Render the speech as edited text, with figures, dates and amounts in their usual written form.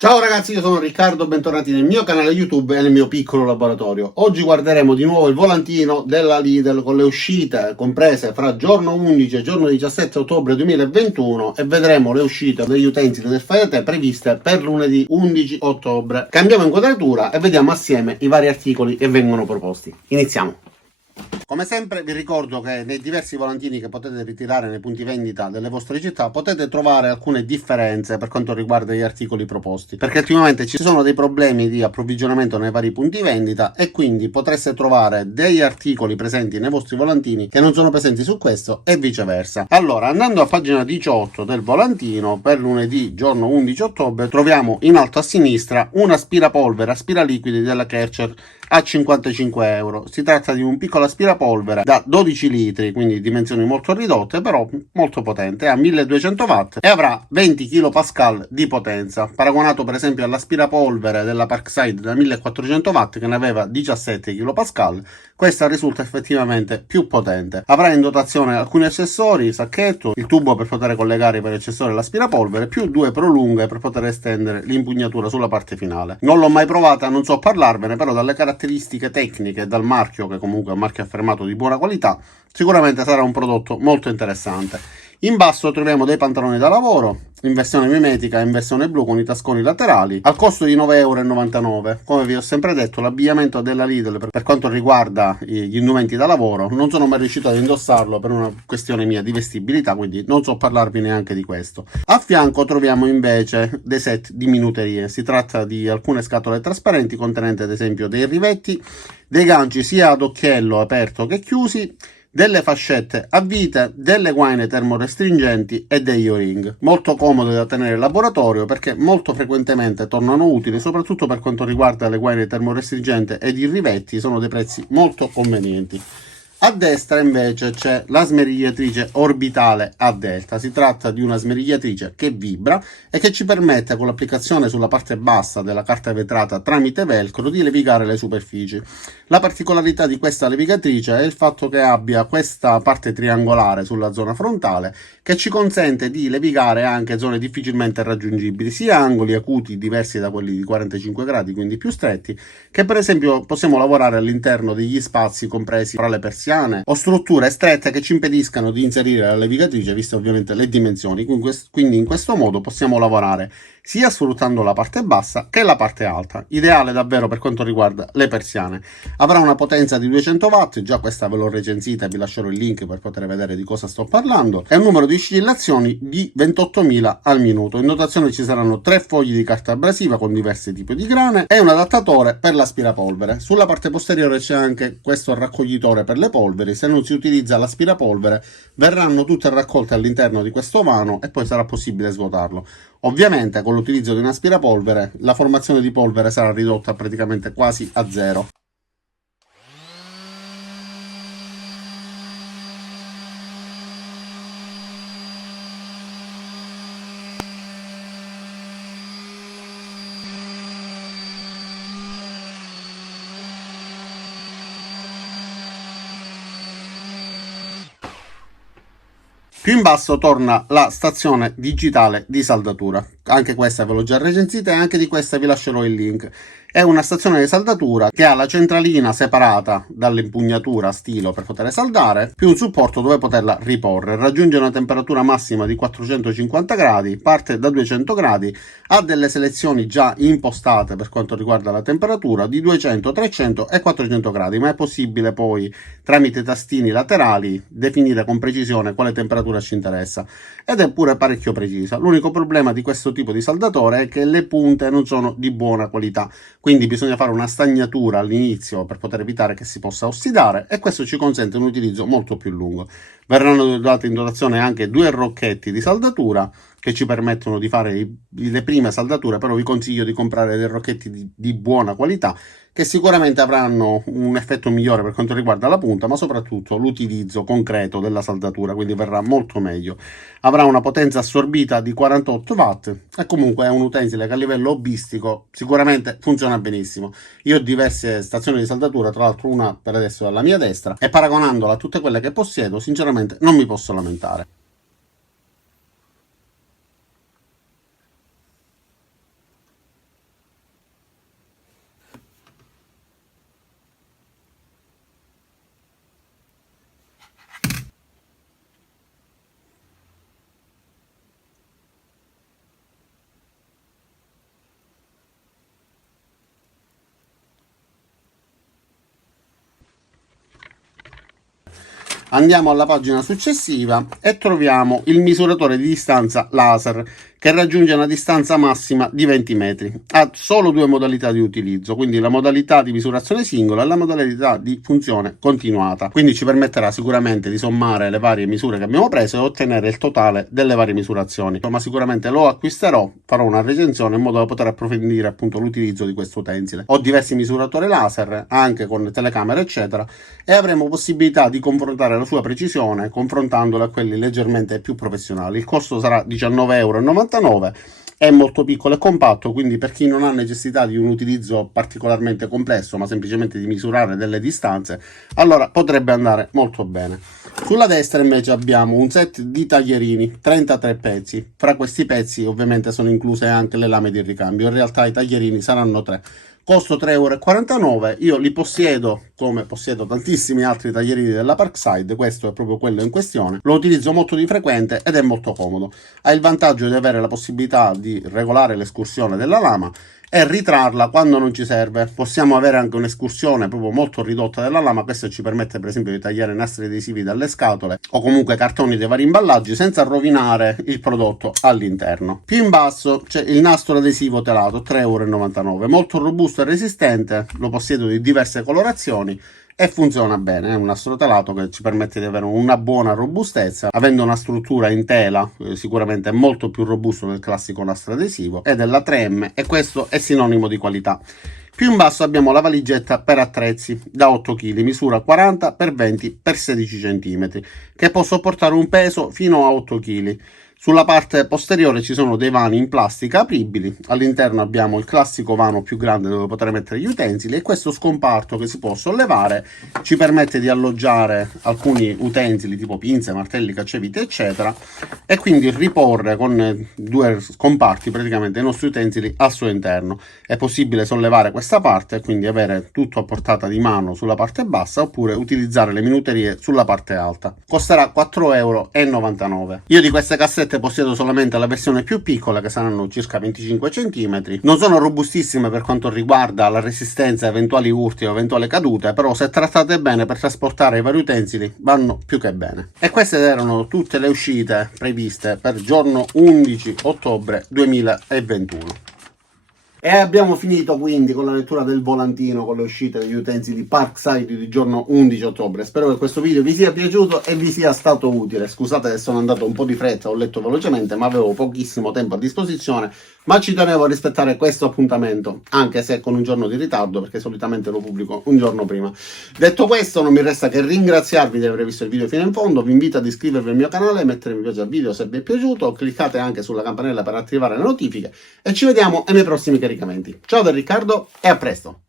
Ciao ragazzi, io sono Riccardo, bentornati nel mio canale YouTube e nel mio piccolo laboratorio. Oggi guarderemo di nuovo il volantino della Lidl con le uscite comprese fra giorno 11 e giorno 17 ottobre 2021 e vedremo le uscite degli utenti del Fai da te previste per lunedì 11 ottobre. Cambiamo inquadratura e vediamo assieme i vari articoli che vengono proposti. Iniziamo! Come sempre vi ricordo che nei diversi volantini che potete ritirare nei punti vendita delle vostre città potete trovare alcune differenze per quanto riguarda gli articoli proposti, perché ultimamente ci sono dei problemi di approvvigionamento nei vari punti vendita e quindi potreste trovare degli articoli presenti nei vostri volantini che non sono presenti su questo e viceversa. Allora, andando a pagina 18 del volantino per lunedì giorno 11 ottobre troviamo in alto a sinistra un aspirapolvere aspiraliquidi della Kärcher a 55 euro. Si tratta di un piccolo aspirapolvere da 12 litri, quindi dimensioni molto ridotte, però molto potente, a 1200 watt e avrà 20 kPa di potenza, paragonato per esempio all'aspirapolvere della Parkside da 1400 watt che ne aveva 17 kPa. Questa risulta effettivamente più potente. Avrà in dotazione alcuni accessori, sacchetto, il tubo per poter collegare per accessori all'aspirapolvere, più due prolunghe per poter estendere l'impugnatura sulla parte finale. Non l'ho mai provata, non so parlarvene, però dalle caratteristiche tecniche e dal marchio, che comunque è un marchio affermato di buona qualità, sicuramente sarà un prodotto molto interessante. In basso troviamo dei pantaloni da lavoro in versione mimetica e in versione blu con i tasconi laterali al costo di 9,99 euro. Come vi ho sempre detto, l'abbigliamento della Lidl per quanto riguarda gli indumenti da lavoro non sono mai riuscito ad indossarlo per una questione mia di vestibilità, quindi non so parlarvi neanche di questo. A fianco troviamo invece dei set di minuterie. Si tratta di alcune scatole trasparenti contenenti ad esempio dei rivetti, dei ganci sia ad occhiello aperto che chiusi, delle fascette a vite, delle guaine termorestringenti e degli o-ring, molto comode da tenere in laboratorio perché molto frequentemente tornano utili, soprattutto per quanto riguarda le guaine termorestringenti ed i rivetti, sono dei prezzi molto convenienti. A destra invece c'è la smerigliatrice orbitale a delta. Si tratta di una smerigliatrice che vibra e che ci permette, con l'applicazione sulla parte bassa della carta vetrata tramite velcro, di levigare le superfici. La particolarità di questa levigatrice è il fatto che abbia questa parte triangolare sulla zona frontale che ci consente di levigare anche zone difficilmente raggiungibili, sia angoli acuti diversi da quelli di 45 gradi, quindi più stretti, che per esempio possiamo lavorare all'interno degli spazi compresi fra le persiane o strutture strette che ci impediscano di inserire la levigatrice, viste ovviamente le dimensioni. Quindi in questo modo possiamo lavorare sia sfruttando la parte bassa che la parte alta, ideale davvero per quanto riguarda le persiane. Avrà una potenza di 200 watt, già questa ve l'ho recensita e vi lascerò il link per poter vedere di cosa sto parlando, e un numero di oscillazioni di 28.000 al minuto. In dotazione ci saranno 3 fogli di carta abrasiva con diversi tipi di grane e un adattatore per l'aspirapolvere. Sulla parte posteriore c'è anche questo raccoglitore per le polveri. Se non si utilizza l'aspirapolvere verranno tutte raccolte all'interno di questo vano e poi sarà possibile svuotarlo. Ovviamente con l'utilizzo di un aspirapolvere la formazione di polvere sarà ridotta praticamente quasi a zero. Più in basso torna la stazione digitale di saldatura, anche questa ve l'ho già recensita e anche di questa vi lascerò il link. È una stazione di saldatura che ha la centralina separata dall'impugnatura a stilo per poter saldare, più un supporto dove poterla riporre. Raggiunge una temperatura massima di 450 gradi, parte da 200 gradi, ha delle selezioni già impostate per quanto riguarda la temperatura di 200, 300 e 400 gradi, ma è possibile poi tramite tastini laterali definire con precisione quale temperatura ci interessa, ed è pure parecchio precisa. L'unico problema di questo tipo di saldatore è che le punte non sono di buona qualità, quindi bisogna fare una stagnatura all'inizio per poter evitare che si possa ossidare, e questo ci consente un utilizzo molto più lungo. Verranno date in dotazione anche 2 rocchetti di saldatura che ci permettono di fare le prime saldature, però vi consiglio di comprare dei rocchetti di buona qualità che sicuramente avranno un effetto migliore per quanto riguarda la punta, ma soprattutto l'utilizzo concreto della saldatura, quindi verrà molto meglio. Avrà una potenza assorbita di 48 watt e comunque è un utensile che a livello hobbistico sicuramente funziona benissimo. Io ho diverse stazioni di saldatura, tra l'altro una per adesso alla mia destra, e paragonandola a tutte quelle che possiedo sinceramente non mi posso lamentare. Andiamo alla pagina successiva e troviamo il misuratore di distanza laser che raggiunge una distanza massima di 20 metri. Ha solo due modalità di utilizzo, quindi la modalità di misurazione singola e la modalità di funzione continuata. Quindi ci permetterà sicuramente di sommare le varie misure che abbiamo preso e ottenere il totale delle varie misurazioni. Ma sicuramente lo acquisterò, farò una recensione in modo da poter approfondire appunto l'utilizzo di questo utensile. Ho diversi misuratori laser, anche con telecamere eccetera, e avremo possibilità di confrontare la sua precisione confrontandola a quelli leggermente più professionali. Il costo sarà 19,99 €, è molto piccolo e compatto, quindi per chi non ha necessità di un utilizzo particolarmente complesso ma semplicemente di misurare delle distanze, allora potrebbe andare molto bene. Sulla destra invece abbiamo un set di taglierini, 33 pezzi. Fra questi pezzi ovviamente sono incluse anche le lame di ricambio, in realtà i taglierini saranno 3. Costo 3,49 €, io li possiedo come possiedo tantissimi altri taglierini della Parkside, questo è proprio quello in questione, lo utilizzo molto di frequente ed è molto comodo, ha il vantaggio di avere la possibilità di regolare l'escursione della lama e ritrarla quando non ci serve. Possiamo avere anche un'escursione proprio molto ridotta della lama, questo ci permette per esempio di tagliare nastri adesivi dalle scatole o comunque cartoni dei vari imballaggi senza rovinare il prodotto all'interno. Più in basso c'è il nastro adesivo telato, 3,99 €, molto robusto e resistente, lo possiedo di diverse colorazioni e funziona bene. È un nastro telato che ci permette di avere una buona robustezza, avendo una struttura in tela sicuramente è molto più robusto del classico nastro adesivo, è della 3M e questo è sinonimo di qualità. Più in basso abbiamo la valigetta per attrezzi da 8 kg, misura 40 x 20 x 16 cm, che può sopportare un peso fino a 8 kg. Sulla parte posteriore ci sono dei vani in plastica apribili, all'interno abbiamo il classico vano più grande dove poter mettere gli utensili e questo scomparto che si può sollevare ci permette di alloggiare alcuni utensili tipo pinze, martelli, cacciavite eccetera e quindi riporre con due scomparti praticamente i nostri utensili al suo interno. È possibile sollevare questa parte e quindi avere tutto a portata di mano sulla parte bassa oppure utilizzare le minuterie sulla parte alta. Costerà 4,99 €. Io di queste cassette possiedo solamente la versione più piccola che saranno circa 25 cm, non sono robustissime per quanto riguarda la resistenza a eventuali urti o eventuali cadute, però se trattate bene per trasportare i vari utensili vanno più che bene. E queste erano tutte le uscite previste per giorno 11 ottobre 2021. E abbiamo finito quindi con la lettura del volantino con le uscite degli utensili Parkside di giorno 11 ottobre. Spero che questo video vi sia piaciuto e vi sia stato utile. Scusate se sono andato un po' di fretta, ho letto velocemente, ma avevo pochissimo tempo a disposizione, ma ci tenevo a rispettare questo appuntamento, anche se con un giorno di ritardo, perché solitamente lo pubblico un giorno prima. Detto questo, non mi resta che ringraziarvi di aver visto il video fino in fondo, vi invito ad iscrivervi al mio canale, mettere mi piace al video se vi è piaciuto, cliccate anche sulla campanella per attivare le notifiche e ci vediamo ai miei prossimi caricamenti. Ciao da Riccardo e a presto!